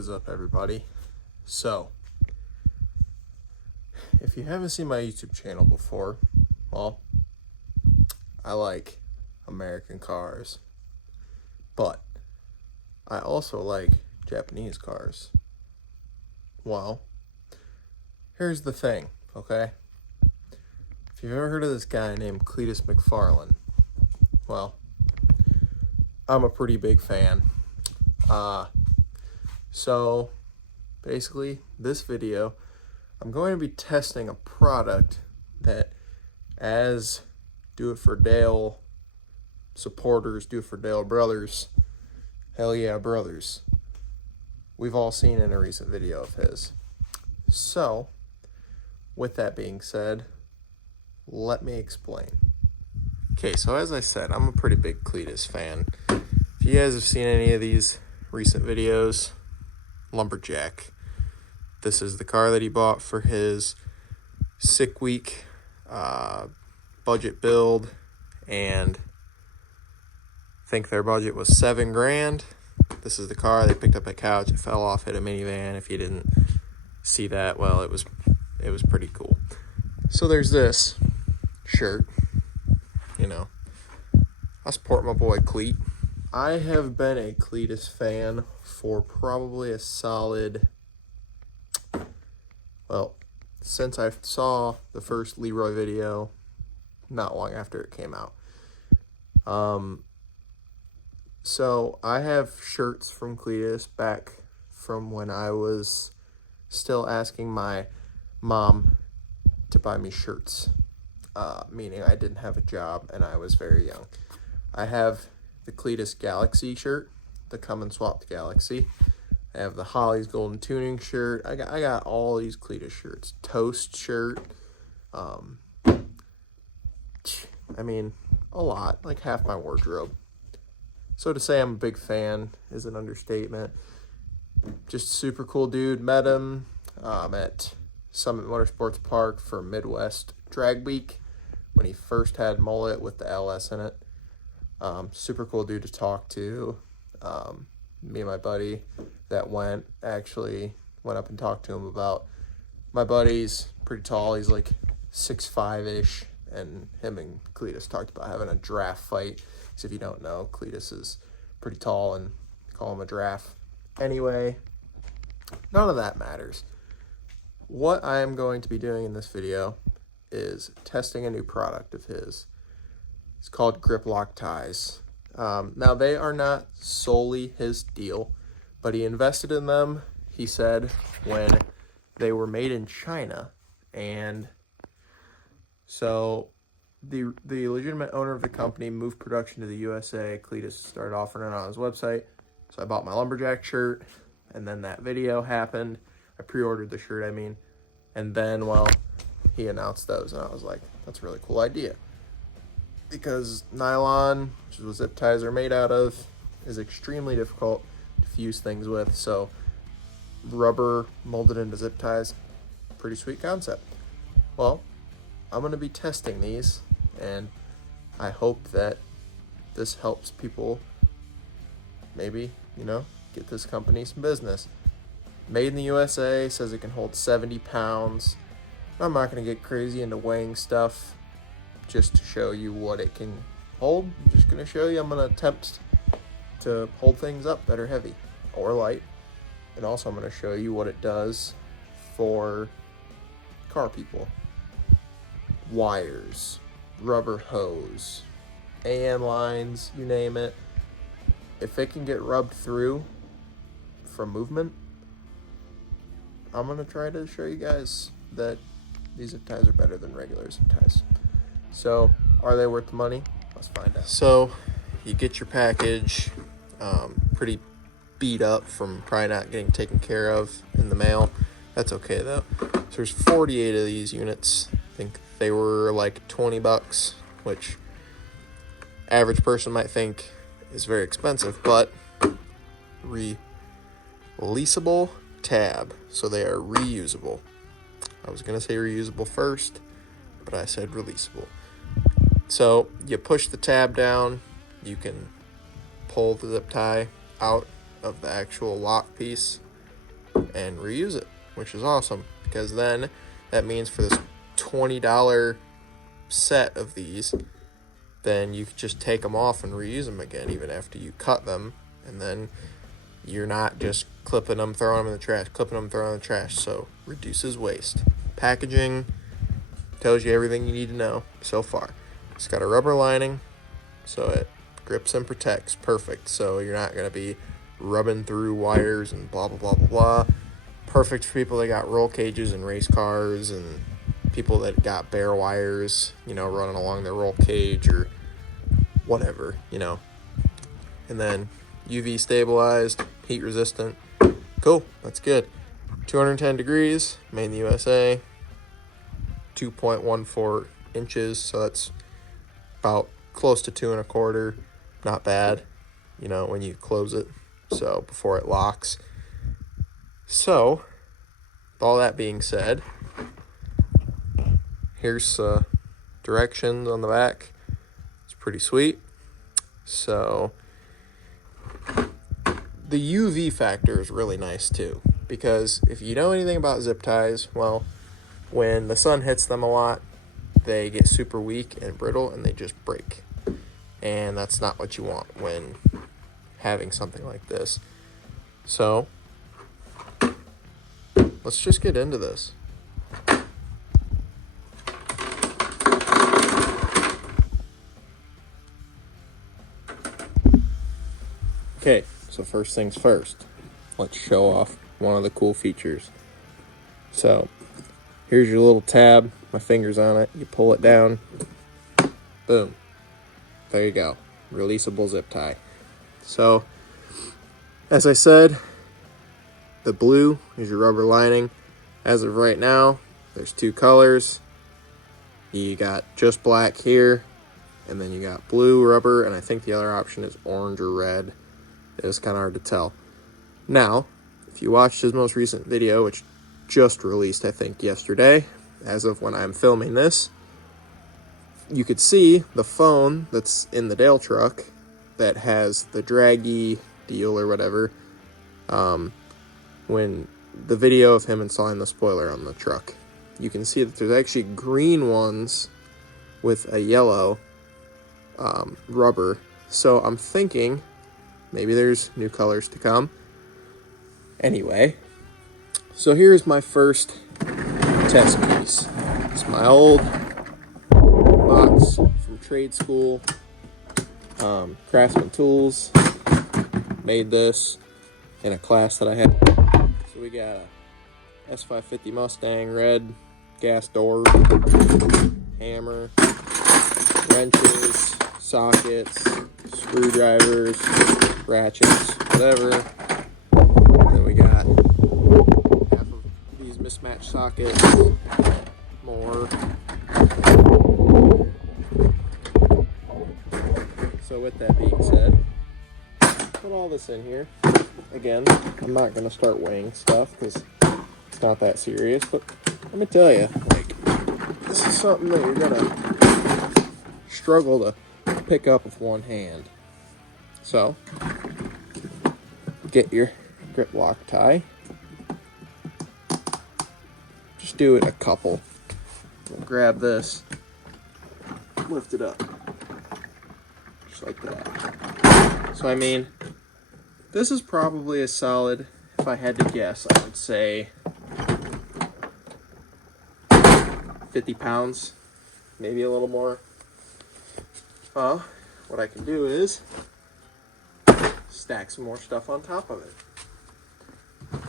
is up, everybody? So, if you haven't seen my YouTube channel before, well, I like American cars, but I also like Japanese cars. Well, here's the thing, okay? If you've ever heard of this guy named Cleetus McFarland, well, I'm a pretty big fan. So basically this video, I'm going to be testing a product that, as Do It For Dale supporters, Do It For Dale brothers, hell yeah brothers, we've all seen in a recent video of his. So with that being said, let me explain. Okay, so as I said, I'm a pretty big Cleetus fan. If you guys have seen any of these recent videos, Lumberjack. This is the car that he bought for his sick week budget build, and I think their budget was $7,000. This is the car. They picked up a couch. It fell off, hit a minivan. If you didn't see that, well, it was pretty cool. So there's this shirt. You know, I support my boy Cleet. I have been a Cleetus fan for probably a solid, well, since I saw the first Leroy video not long after it came out. So I have shirts from Cleetus back from when I was still asking my mom to buy me shirts, meaning I didn't have a job and I was very young. I have the Cleetus Galaxy shirt, the Come and Swap Galaxy. I have the Holly's Golden Tuning shirt. I got all these Cleetus shirts. Toast shirt. I mean, a lot, like half my wardrobe. So to say I'm a big fan is an understatement. Just super cool dude. Met him at Summit Motorsports Park for Midwest Drag Week when he first had mullet with the LS in it. Super cool dude to talk to. Me and my buddy that went up and talked to him about, my buddy's pretty tall. He's like 6'5"-ish, and him and Cleetus talked about having a draft fight. So if you don't know, Cleetus is pretty tall and call him a draft. Anyway, none of that matters. What I am going to be doing in this video is testing a new product of his. It's called Grip Lock ties. Now, they are not solely his deal, but he invested in them, he said, when they were made in China. And so the legitimate owner of the company moved production to the USA. Cleetus started offering it on his website. So I bought my Lumberjack shirt, and then that video happened. I pre-ordered the shirt, and then, well, he announced those, and I was like, that's a really cool idea. Because nylon, which is what zip ties are made out of, is extremely difficult to fuse things with. So rubber molded into zip ties, pretty sweet concept. Well, I'm going to be testing these, and I hope that this helps people maybe, get this company some business. Made in the USA, says it can hold 70 pounds. I'm not going to get crazy into weighing stuff. Just to show you what it can hold. I'm just going to show you. I'm going to attempt to hold things up that are heavy or light. And also I'm going to show you what it does for car people. Wires, rubber hose, AN lines, you name it. If it can get rubbed through from movement, I'm going to try to show you guys that these zip ties are better than regular zip ties. So, are they worth the money? Let's find out. So, you get your package, pretty beat up from probably not getting taken care of in the mail. That's okay though. So there's 48 of these units. I think they were like $20, which average person might think is very expensive, but releasable tab, so they are reusable. I was gonna say reusable first, but I said releasable. So you push the tab down, you can pull the zip tie out of the actual lock piece, and reuse it, which is awesome, because then that means for this $20 set of these, then you can just take them off and reuse them again even after you cut them, and then you're not just clipping them, throwing them in the trash, clipping them, throwing them in the trash. So reduces waste. Packaging tells you everything you need to know so far. It's got a rubber lining, so it grips and protects. Perfect. So you're not going to be rubbing through wires and blah, blah, blah, blah, blah. Perfect for people that got roll cages and race cars, and people that got bare wires, you know, running along their roll cage or whatever, you know. And then UV stabilized, heat resistant. Cool, that's good. 210 degrees, made in the USA. 2.14 inches, so that's about close to 2 1/4. Not bad, you know, when you close it, so before it locks. So, with all that being said, here's directions on the back. It's pretty sweet. So the UV factor is really nice too, because if you know anything about zip ties, well, when the sun hits them a lot, they get super weak and brittle and they just break. And that's not what you want when having something like this. So let's just get into this. Okay, so first things first, let's show off one of the cool features. So here's your little tab, my finger's on it, you pull it down, boom, there you go, releasable zip tie. So as I said, the blue is your rubber lining. As of right now, there's 2 colors. You got just black here, and then you got blue rubber, and I think the other option is orange or red. It's kind of hard to tell. Now, if you watched his most recent video, which just released, I think, yesterday, as of when I'm filming this, you could see the phone that's in the Dale truck that has the draggy deal or whatever, when the video of him installing the spoiler on the truck. You can see that there's actually green ones with a yellow rubber. So I'm thinking maybe there's new colors to come. Anyway, so here's my first test piece. It's my old box from trade school, Craftsman Tools. Made this in a class that I had. So we got a S550 Mustang red, gas door, hammer, wrenches, sockets, screwdrivers, ratchets, whatever. And then we got half of these mismatched sockets, more. So with that being said, put all this in here. Again, I'm not going to start weighing stuff because it's not that serious, but let me tell you, like, this is something that you're going to struggle to pick up with one hand. So, get your grip lock tie. Just do it a couple. Grab this, lift it up, just like that. So I mean, this is probably a solid, if I had to guess, I would say 50 pounds, maybe a little more. What I can do is stack some more stuff on top of it.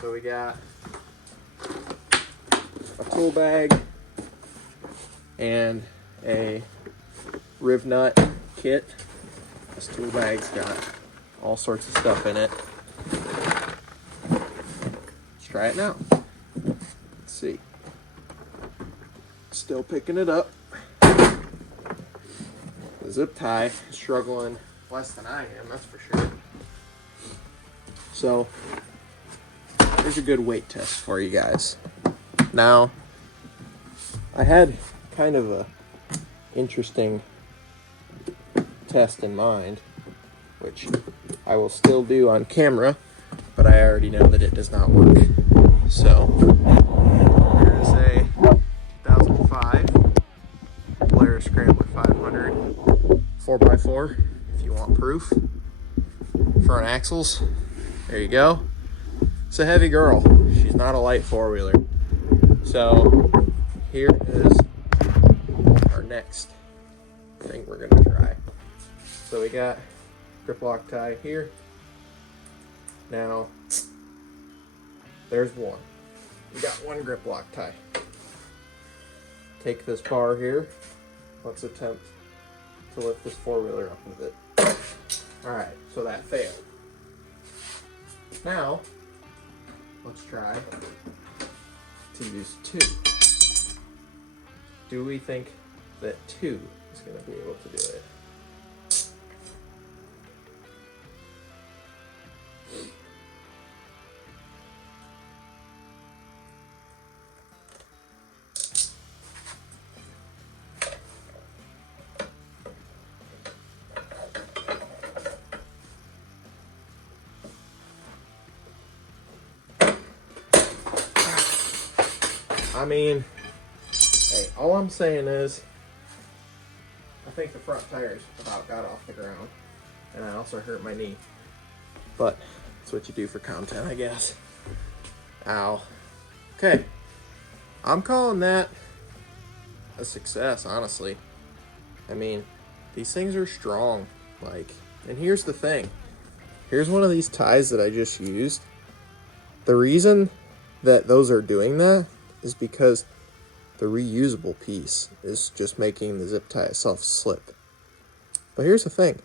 So we got a tool bag and a riv nut kit. This tool bag's got all sorts of stuff in it. Let's try it now. Let's see. Still picking it up. The zip tie is struggling less than I am, that's for sure. So, here's a good weight test for you guys. Now, I had kind of a interesting test in mind, which I will still do on camera, but I already know that it does not work. So here's a 2005 Polaris Scrambler 500 4x4 if you want proof. Front axles, there you go. It's a heavy girl. She's not a light four-wheeler. So here is our next thing we're gonna try. So we got grip lock tie here. Now there's one. We got one grip lock tie. Take this bar here. Let's attempt to lift this four-wheeler up with it. Alright, so that failed. Now, let's try to use 2. Do we think that 2 is going to be able to do it? I mean, hey, all I'm saying is, I think the front tires about got off the ground, and I also hurt my knee. But that's what you do for content, I guess. Ow. Okay, I'm calling that a success, honestly. I mean, these things are strong. Like, and here's the thing. Here's one of these ties that I just used. The reason that those are doing that is because the reusable piece is just making the zip tie itself slip. But here's the thing.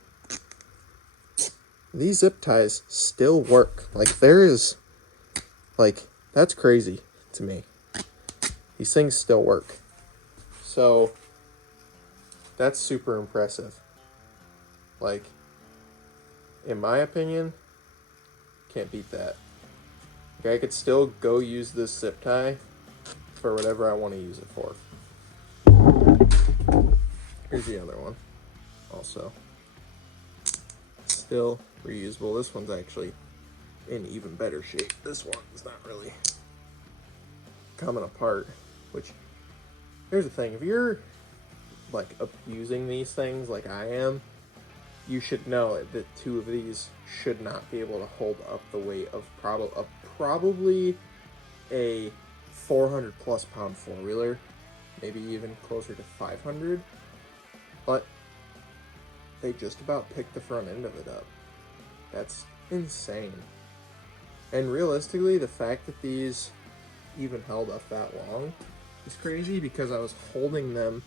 These zip ties still work. Like, there is, like, that's crazy to me. These things still work. So, that's super impressive. Like, in my opinion, can't beat that. Okay, I could still go use this zip tie for whatever I want to use it for. Here's the other one. Also, still reusable. This one's actually in even better shape. This one is not really coming apart, which, here's the thing. If you're like abusing these things like I am, you should know that 2 of these should not be able to hold up the weight of probably a 400 plus pound four-wheeler, maybe even closer to 500, but they just about picked the front end of it up. That's insane. And realistically, the fact that these even held up that long is crazy, because I was holding them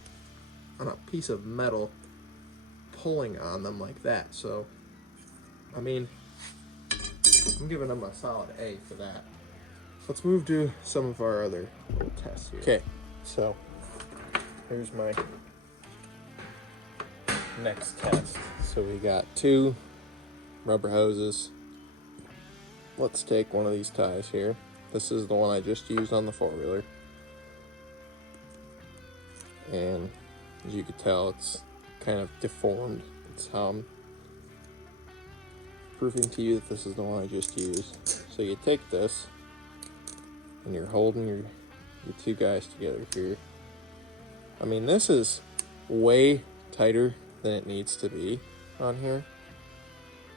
on a piece of metal, pulling on them like that. So, I mean, I'm giving them a solid A for that. Let's move to some of our other little tests here. Okay, so here's my next test. So we got 2 rubber hoses. Let's take one of these ties here. This is the one I just used on the four-wheeler. And as you can tell, it's kind of deformed. It's how I'm proving to you that this is the one I just used. So you take this, and you're holding your 2 guys together here. I mean, this is way tighter than it needs to be on here.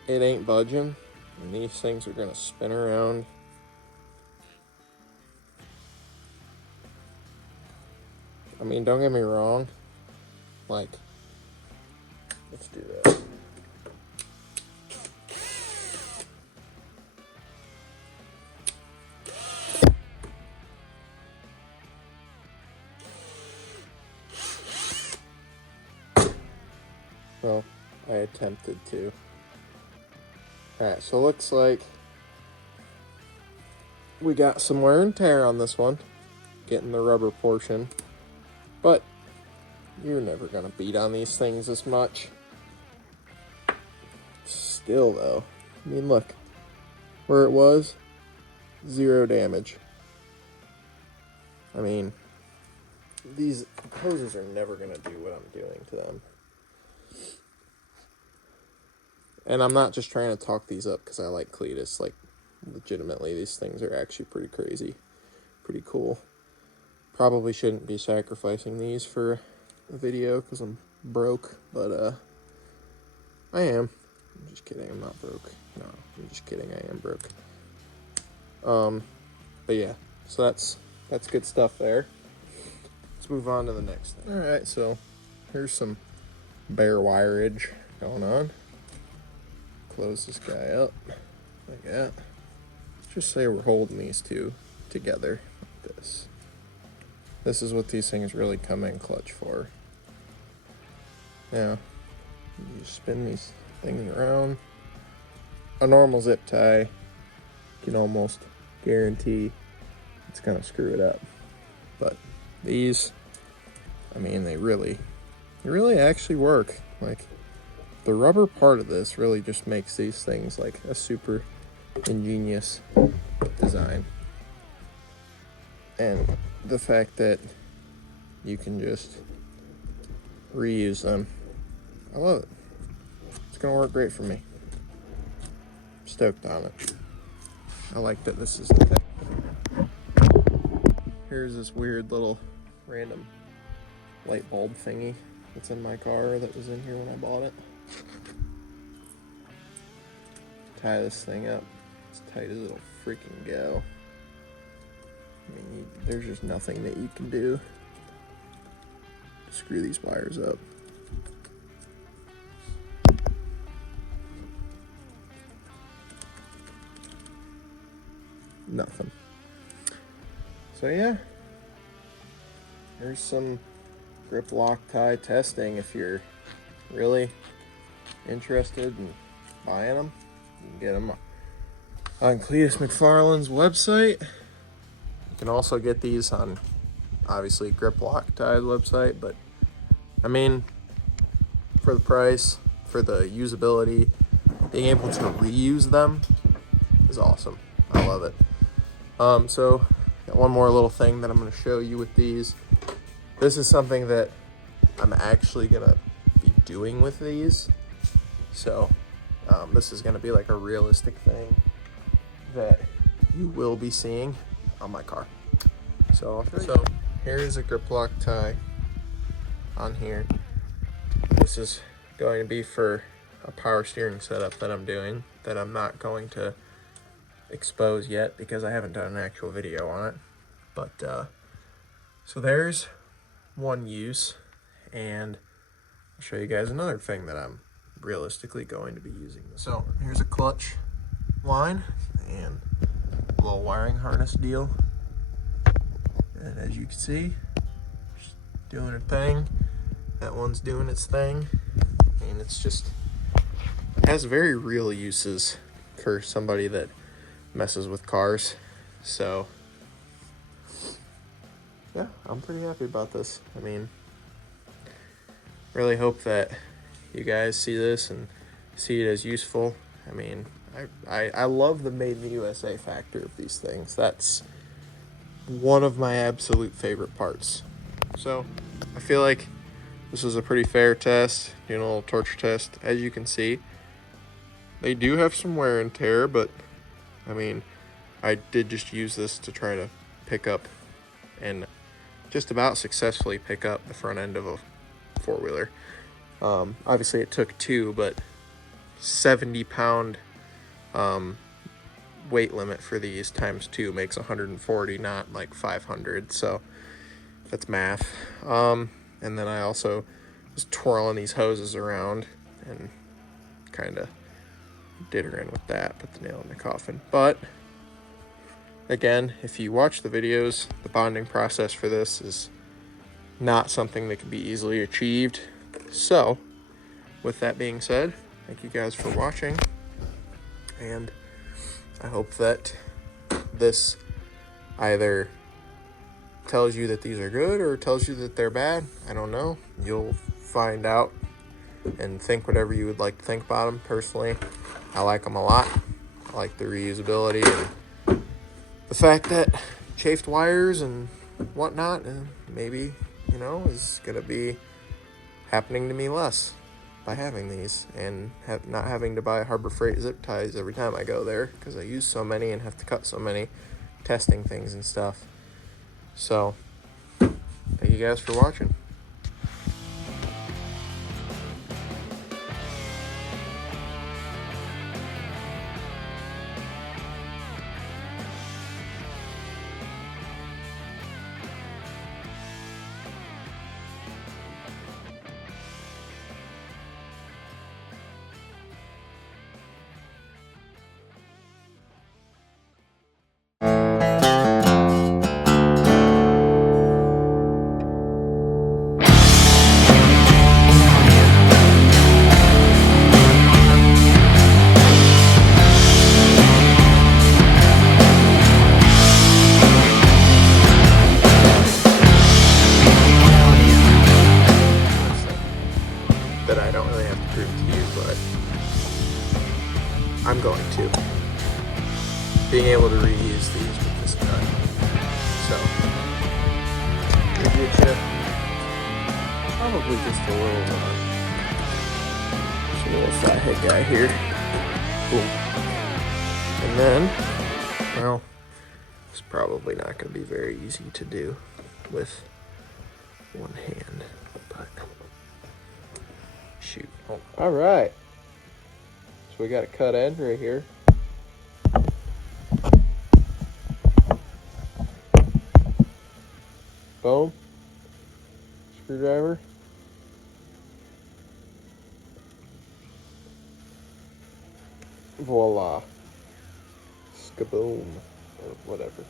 It ain't budging, and these things are gonna spin around. I mean, don't get me wrong, like, let's do this. Well, I attempted to. Alright, so looks like we got some wear and tear on this one, getting the rubber portion, but you're never gonna beat on these things as much. Still though, I mean, look, where it was, 0 damage. I mean, these hoses are never gonna do what I'm doing to them. And I'm not just trying to talk these up because I like Cleetus. Like, legitimately, these things are actually pretty crazy. pretty cool. Probably shouldn't be sacrificing these for a video because I'm broke, but I am. I'm just kidding, I'm not broke. No, I'm just kidding, I am broke. But yeah, so that's good stuff there. Let's move on to the next thing. Alright, so here's some bare wireage going on. Close this guy up like that. Just say we're holding these two together like this. This is what these things really come in clutch for. Now, you spin these things around. A normal zip tie, you can almost guarantee it's gonna screw it up. But these, I mean, they really actually work. Like, the rubber part of this really just makes these things like a super ingenious design. And the fact that you can just reuse them, I love it. It's gonna work great for me. I'm stoked on it. I like that this is the thing. Here's this weird little random light bulb thingy that's in my car that was in here when I bought it. Tie this thing up as tight as it'll freaking go. I mean, there's just nothing that you can do to screw these wires up. Nothing. So yeah, there's some grip lock tie testing. If you're really interested in buying them, you can get them on Cleetus McFarlands' website. You can also get these on, obviously, Grip Lock Tie's website, but I mean, for the price, for the usability, being able to reuse them is awesome. I love it. So got one more little thing that I'm going to show you with these. This is something that I'm actually going to be doing with these. So this is going to be like a realistic thing that you will be seeing on my car. So here is a grip lock tie on here. This is going to be for a power steering setup that I'm doing that I'm not going to expose yet because I haven't done an actual video on it. But so there's one use, and I'll show you guys another thing that I'm realistically going to be using this. So here's a clutch line and a little wiring harness deal, and as you can see, just doing a thing. That one's doing its thing, and it's just, it has very real uses for somebody that messes with cars. So yeah, I'm pretty happy about this. I mean, really hope that you guys see this and see it as useful. I mean, I love the made in the USA factor of these things. That's one of my absolute favorite parts. So I feel like this was a pretty fair test, doing a little torture test. As you can see, they do have some wear and tear, but I mean, I did just use this to try to pick up and just about successfully pick up the front end of a four-wheeler. Obviously it took two, but 70-pound weight limit for these times two makes 140, not like 500. So that's math. And then I also was twirling these hoses around and kind of did her in with that, put the nail in the coffin. But again, if you watch the videos, the bonding process for this is not something that can be easily achieved. So with that being said, thank you guys for watching, and I hope that this either tells you that these are good or tells you that they're bad. I don't know. You'll find out and think whatever you would like to think about them. Personally, I like them a lot. I like the reusability and the fact that chafed wires and whatnot, and maybe, you know, is going to be happening to me less by having these, and not having to buy Harbor Freight zip ties every time I go there because I use so many and have to cut so many testing things and stuff. So, thank you guys for watching. That I don't really have to prove to you, but I'm going to. Being able to reuse these with this cut. So, we get you probably just a little fathead guy here. Boom. And then, well, it's probably not going to be very easy to do with one hand, but shoot. Oh, all right. So we got a cut end right here. Boom. Screwdriver. Voila. Skaboom. Or whatever.